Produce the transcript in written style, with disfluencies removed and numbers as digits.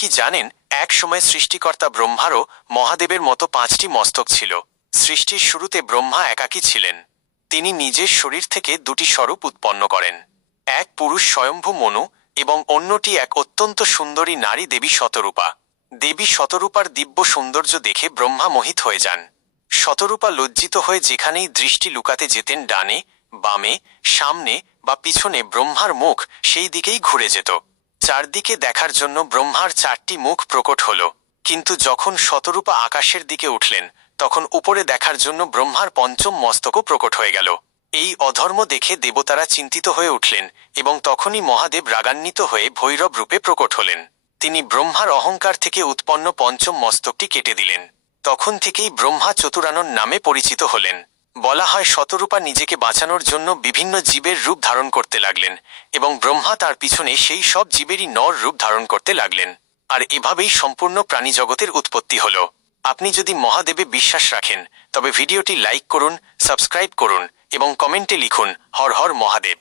কি জানেন, এক সময় সৃষ্টিকর্তা ব্রহ্মারও মহাদেবের মতো 5টি মস্তক ছিল। সৃষ্টির শুরুতে ব্রহ্মা একাকী ছিলেন। তিনি নিজের শরীর থেকে 2টি স্বরূপ উৎপন্ন করেন, এক পুরুষ স্বয়ম্ভু মনু এবং অন্যটি এক অত্যন্ত সুন্দরী নারী দেবী শতরূপা। দেবী শতরূপার দিব্য সৌন্দর্য দেখে ব্রহ্মা মোহিত হয়ে যান। শতরূপা লজ্জিত হয়ে যেখানেই দৃষ্টি লুকাতে যেতেন, ডানে, বামে, সামনে বা পিছনে, ব্রহ্মার মুখ সেই দিকেই ঘুরে যেত। চারদিকে দেখার জন্য ব্রহ্মার 4টি মুখ প্রকট হল। কিন্তু যখন শতরূপা আকাশের দিকে উঠলেন, তখন উপরে দেখার জন্য ব্রহ্মার 5ম মস্তকও প্রকট হয়ে গেল। এই অধর্ম দেখে দেবতারা চিন্তিত হয়ে উঠলেন এবং তখনই মহাদেব রাগান্বিত হয়ে ভৈরব রূপে প্রকট হলেন। তিনি ব্রহ্মার অহংকার থেকে উৎপন্ন 5ম মস্তকটি কেটে দিলেন। তখন থেকেই ব্রহ্মা চতুরানন নামে পরিচিত হলেন। বলা হয়, শতরূপা নিজেকে বাঁচানোর জন্য বিভিন্ন জীবের রূপ ধারণ করতে লাগলেন এবং ব্রহ্মা তার পিছনে সেই সব জীবেরই নর রূপ ধারণ করতে লাগলেন। আর এভাবেই সম্পূর্ণ প্রাণীজগতের উৎপত্তি হল। আপনি যদি মহাদেবে বিশ্বাস রাখেন, তবে ভিডিওটি লাইক করুন, সাবস্ক্রাইব করুন এবং কমেন্টে লিখুন হর হর মহাদেব।